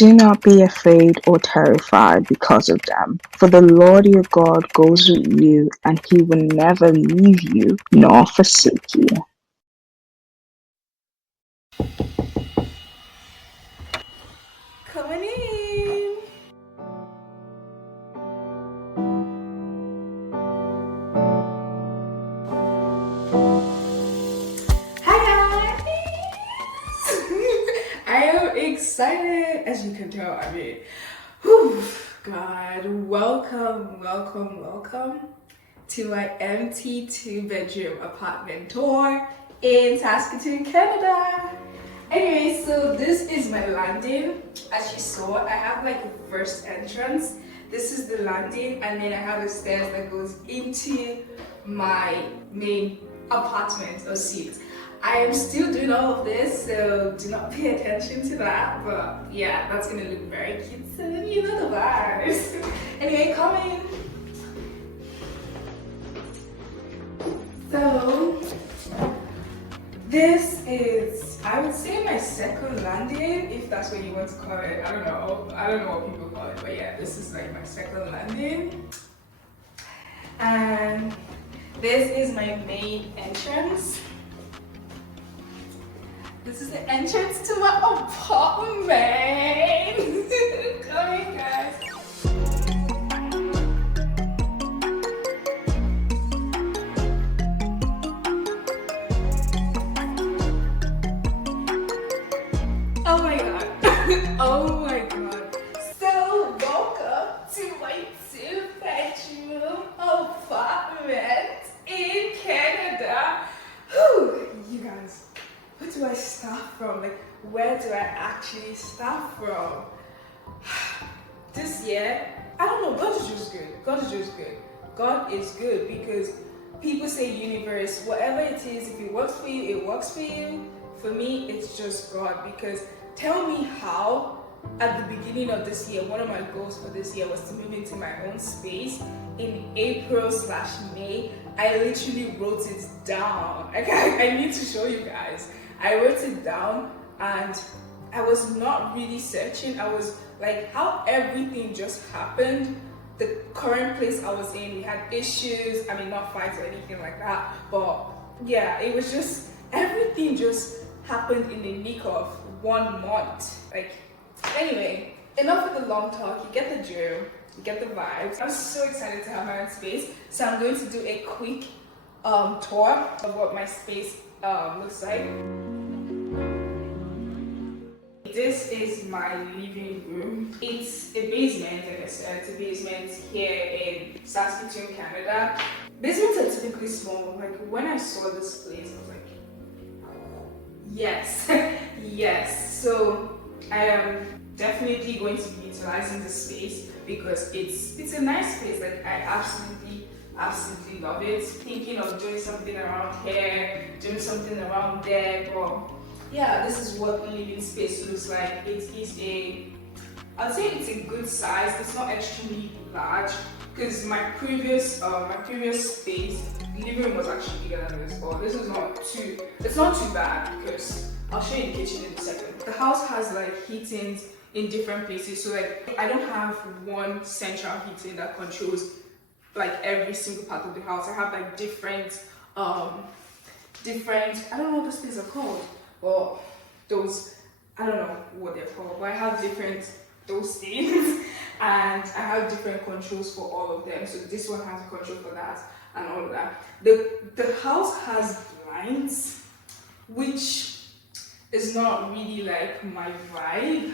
Do not be afraid or terrified because of them, for the Lord your God goes with you, and he will never leave you nor forsake you. Coming in. Hi guys! I am excited, as you can tell. Whew, God, welcome to my empty two-bedroom apartment tour in Saskatoon, Canada. Anyway, so this is my landing. As you saw, I have like a first entrance. This is the landing, and then I have the stairs that goes into my main apartment or suite. I am still doing all of this, so do not pay attention to that. But yeah, that's gonna look very cute soon. You know the vibes. Anyway, come in. So this is, I would say, my second landing, if that's what you want to call it. I don't know what people call it, but yeah, this is like my second landing. And this is my main entrance. This is the entrance to my apartment. Come in, guys. Oh my god. Oh my god. So welcome to my two-bedroom apartment in Canada. Whew, you guys, where do I start from? Like, where do I actually start from? This year, I don't know, God is just good. God is just good. God is good because people say universe, whatever it is, if it works for you, it works for you. For me, it's just God, because tell me how at the beginning of this year, one of my goals for this year was to move into my own space in April/May. I literally wrote it down. I need to show you guys. I wrote it down and I was not really searching. I was like, how everything just happened. The current place I was in, we had issues. I mean, not fights or anything like that, but yeah, it was just, everything just happened in the nick of 1 month. Like, anyway, enough with the long talk. You get the drill, you get the vibes. I'm so excited to have my own space, so I'm going to do a quick tour of what my space looks like. This is my living room. It's a basement, like I said, it's a basement here in Saskatoon, Canada. Basements are typically small. Like, when I saw this place, I was like, yes, yes. So I am definitely going to be utilizing this space because it's a nice space. Like, I absolutely love it. Thinking of doing something around here, doing something around there, but yeah, this is what the living space looks like. It is I'd say it's a good size. It's not extremely large because my previous space, the living room was actually bigger than this, but this is it's not too bad because I'll show you the kitchen in a second. The house has like heatings in different places, so like I don't have one central heating that controls like every single part of the house. I have like different I don't know what those things are called. Well, those, I don't know what they're called, but I have different those things and I have different controls for all of them. So this one has a control for that and all of that. The house has blinds, which is not really like my vibe.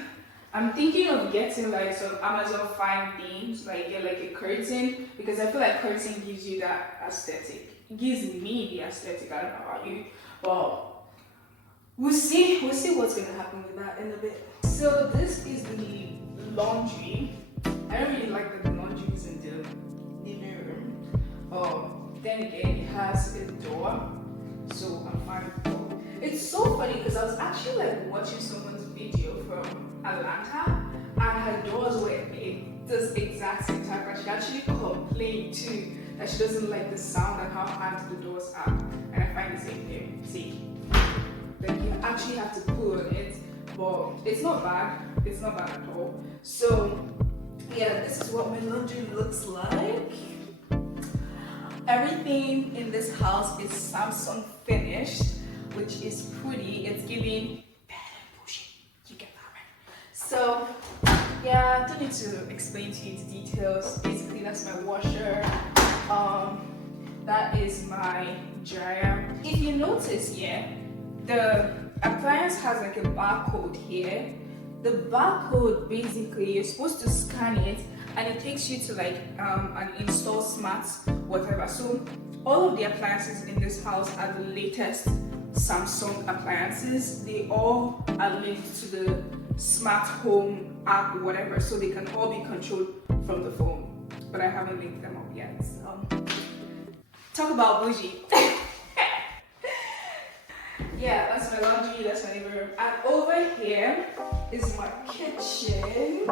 I'm thinking of getting like some Amazon fine things, like get like a curtain, because I feel like curtain gives you that aesthetic. It gives me the aesthetic. I don't know about you, but we'll see what's gonna happen with that in a bit. So this is the laundry. I don't really like that the laundry is in the living room. Then again, it has a door, so I'm fine with that. It's so funny because I was actually like watching someone's video from Atlanta, and her doors were in this exact same type, and she actually complained too that she doesn't like the sound and how hard the doors are. And I find the same thing. See, like you actually have to pull on it but it's not bad. It's not bad at all. So yeah, this is what my laundry looks like. Everything in this house is Samsung finished, which is pretty. It's giving bad and bougie. You get that right. So yeah, I don't need to explain to you the details. Basically, that's my washer. That is my dryer. If you notice here, the appliance has like a barcode here. The barcode, basically, you're supposed to scan it and it takes you to like an install smart whatever. So all of the appliances in this house are the latest Samsung appliances. They all are linked to the smart home app, whatever, so they can all be controlled from the phone. But I haven't linked them up yet. Talk about bougie. Yeah, that's my laundry, that's my living room. And over here is my kitchen.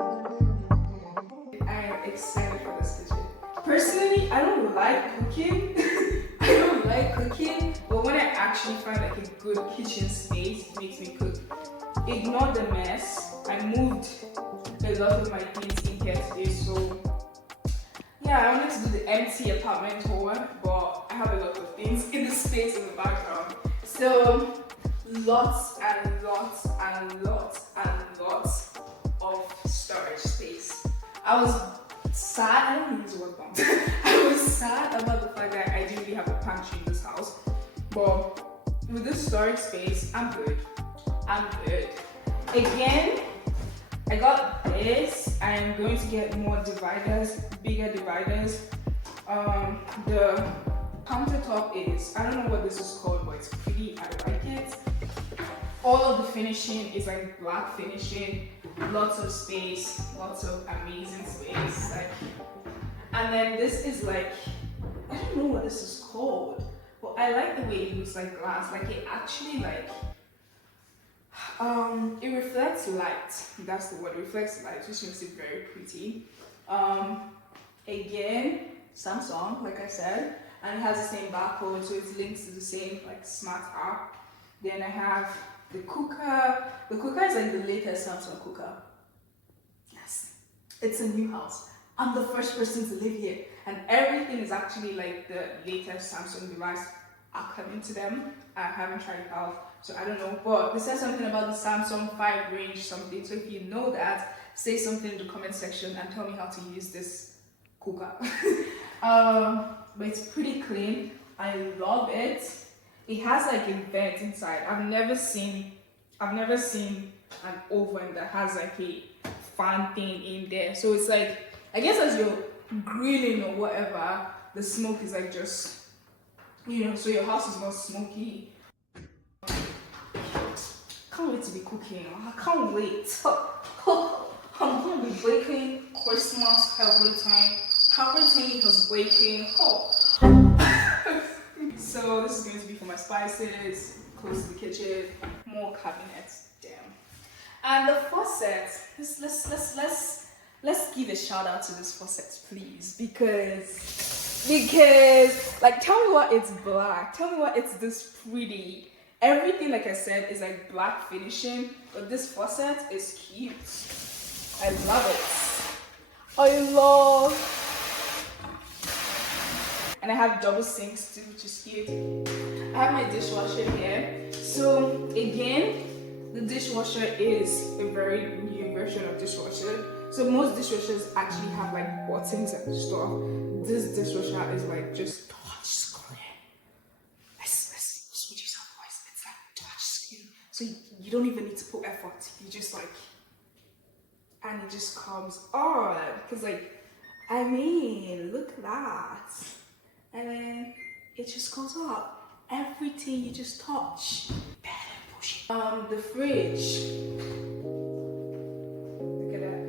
I am excited for this kitchen. Personally, I don't like cooking. I don't like cooking, but when I actually find like a good kitchen space, it makes me cook. Ignore the mess. I moved a lot of my things in here today, so yeah, I wanted to do the empty apartment tour, but I have a lot of things in the space in the background. So lots and lots and lots and lots of storage space. I was sad, I don't even use the word bummed. I was sad about the fact that I didn't really have a pantry in this house. But with this storage space, I'm good. I'm good. Again, I got this. I am going to get more dividers, bigger dividers. The countertop is, I don't know what this is called, but it's pretty, I like it. All of the finishing is like black finishing, lots of space, lots of amazing space. Like, and then this is like, I don't know what this is called, but I like the way it looks like glass. Like it actually like, it reflects light. That's the word, reflects light, which makes it very pretty. Again, Samsung, like I said, and it has the same barcode, so it's linked to the same like smart app. Then I have the cooker. The cooker is like the latest Samsung cooker. Yes, it's a new house. I'm the first person to live here, and everything is actually like the latest Samsung device are coming to them. I haven't tried it out, so I don't know. But they said something about the Samsung 5 range something. So if you know that, say something in the comment section and tell me how to use this cooker. But it's pretty clean. I love it. It has like a vent inside. I've never seen an oven that has like a fan thing in there. So it's like, I guess as you're grilling or whatever, the smoke is like just, you know, so your house is not smoky. Can't wait to be cooking. I can't wait. I'm gonna be baking Christmas every time. Everything is baking. Oh. So this is going to be for my spices, close to the kitchen, more cabinets, damn. And the faucet, let's give a shout out to this faucet, please, because like, tell me why it's black, tell me why it's this pretty. Everything, like I said, is like black finishing, but this faucet is cute. I love it. I love. And I have double sinks too, which is cute. I have my dishwasher here. So again, the dishwasher is a very new version of dishwasher. So most dishwashers actually have like buttons and stuff. This dishwasher is like just touch screen. Let's reduce our voice. It's like touch screen. So you don't even need to put effort. You just like, and it just comes on. Because like, I mean, look at that. And then it just goes up. Everything you just touch. Bad and bushy. The fridge. Look at that.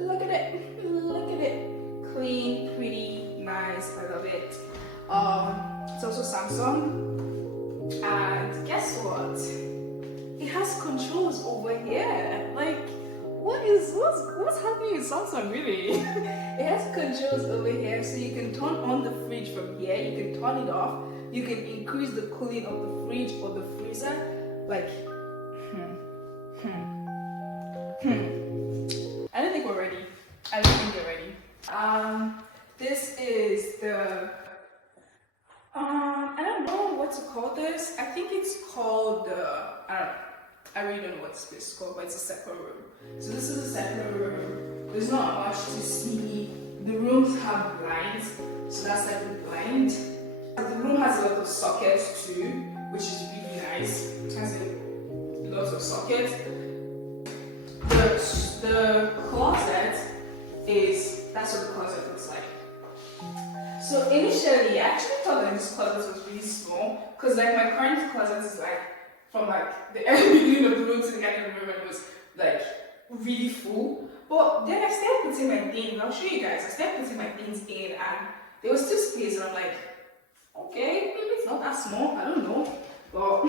Look at it. Look at it. Clean, pretty, nice. I love it. It's also Samsung. And guess what? It has controls over here. Like, what's happening with Samsung really? It has controls over here, so you can turn on the fridge from here, you can turn it off, you can increase the cooling of the fridge or the freezer. Like, I don't think we're ready. I don't think we're ready. This is the I don't know what to call this. I think it's called the I really don't know what this place is called, but it's a second room. So this is a second room. There's not much to see. The rooms have blinds, so that's like the blind. The room has a lot of sockets too, which is really nice. It has lots of sockets. The closet that's what the closet looks like. So initially, I actually thought that this closet was really small, because like my current closet is like from like the early beginning of the room to the end of the room, and it was like really full. But then I started putting my things. I'll show you guys. I started putting my things in, and there was still space, and I'm like, okay, maybe it's not that small. I don't know, but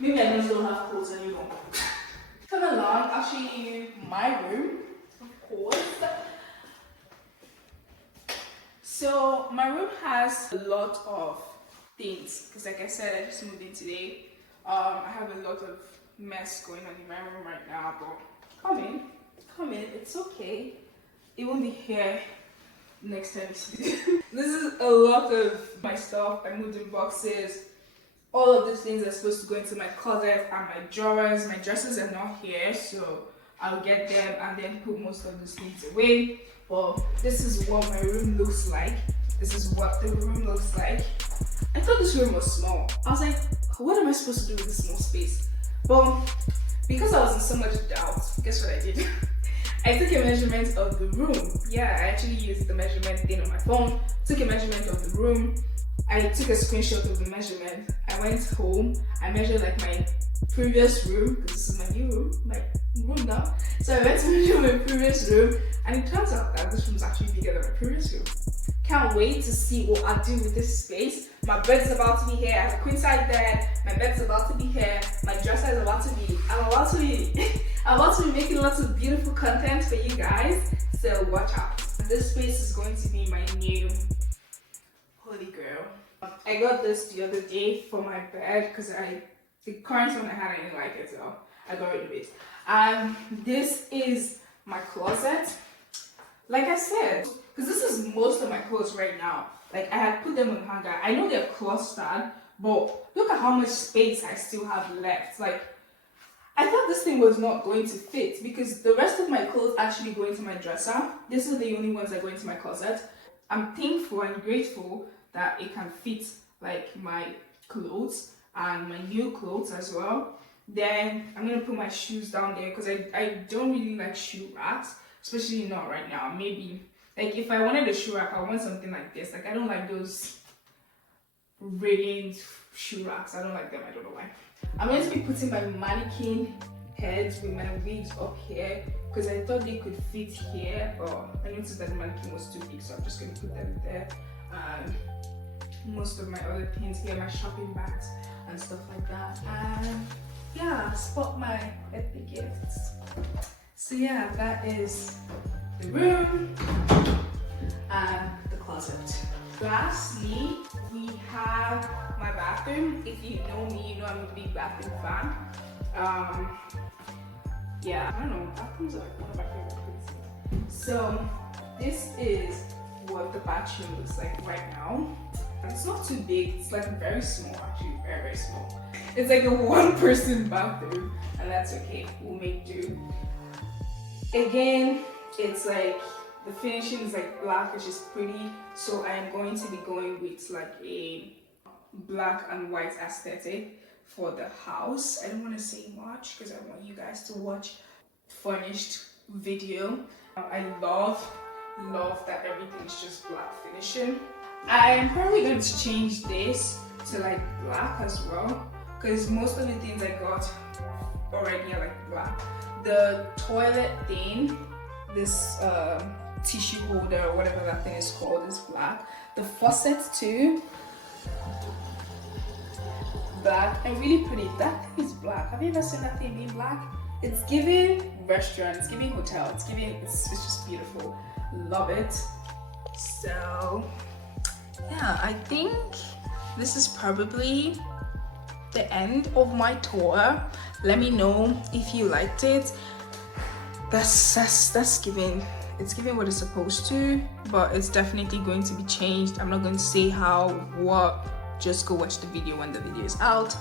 maybe I just don't have clothes anymore. Come along, I'll show you my room, of course. So my room has a lot of things, because like I said, I just moved in today. I have a lot of mess going on in my room right now, but come in, it's okay. It won't be here next time you see this. This is a lot of my stuff. I moved in boxes. All of these things are supposed to go into my closet and my drawers. My dresses are not here, so I'll get them and then put most of these things away. Well, this is what my room looks like. This is what the room looks like. I thought this room was small. I was like, what am I supposed to do with this small space? But because I was in so much doubt, guess what I did? I took a measurement of the room. Yeah, I actually used the measurement thing on my phone. Took a measurement of the room. I took a screenshot of the measurement. I went home. I measured like my previous room, because this is my new room, my room now. So I went to measure my previous room, and it turns out that this room is actually bigger than my previous room. Can't wait to see what I do with this space. My bed's about to be here. I have a queen size bed. My bed's about to be here. My dresser is about to be. I'm about to be making lots of beautiful content for you guys. So watch out. This space is going to be my new holy grail. I got this the other day for my bed, because the current one I had, I didn't like it, so I got rid of it. And this is my closet. Like I said, because this is most of my clothes right now. Like I had put them on hanger. I know they're clustered, but look at how much space I still have left. Like I thought this thing was not going to fit, because the rest of my clothes actually go into my dresser. This is the only ones that go into my closet. I'm thankful and grateful that it can fit like my clothes and my new clothes as well. Then I'm gonna put my shoes down there, because I don't really like shoe racks, especially not right now. Maybe like if I wanted a shoe rack, I want something like this. Like I don't like those radiant shoe racks. I don't like them. I don't know why. I'm going to be putting my mannequin heads with my wigs up here, because I thought they could fit here, but I noticed that the mannequin was too big, so I'm just going to put them there. And most of my other things here, my shopping bags and stuff like that. And yeah, spot my epic gifts. So yeah, that is the room and the closet. Lastly, we have my bathroom. If you know me, you know I'm a big bathroom fan. Yeah, I don't know, bathrooms are like one of my favorite places. So this is what the bathroom looks like right now. It's not too big, it's like very small, actually, very, very small. It's like a one-person bathroom, and that's okay, we'll make do. Again, it's like, the finishing is like black, which is pretty, so I am going to be going with like a black and white aesthetic for the house. I don't want to say much, because I want you guys to watch furnished video. I love that everything is just black finishing. I'm probably going to change this to like black as well, because most of the things I got already are like black. The toilet thing, this tissue holder or whatever that thing is called, is black. The faucet too, black. I really put it, that thing is black. Have you ever seen that thing being black? It's giving restaurant, it's giving hotel, it's just beautiful. Love it. So yeah, I think this is probably the end of my tour. Let me know if you liked it. That's giving, it's giving what it's supposed to, but it's definitely going to be changed. I'm not going to say how, what, just go watch the video when the video is out.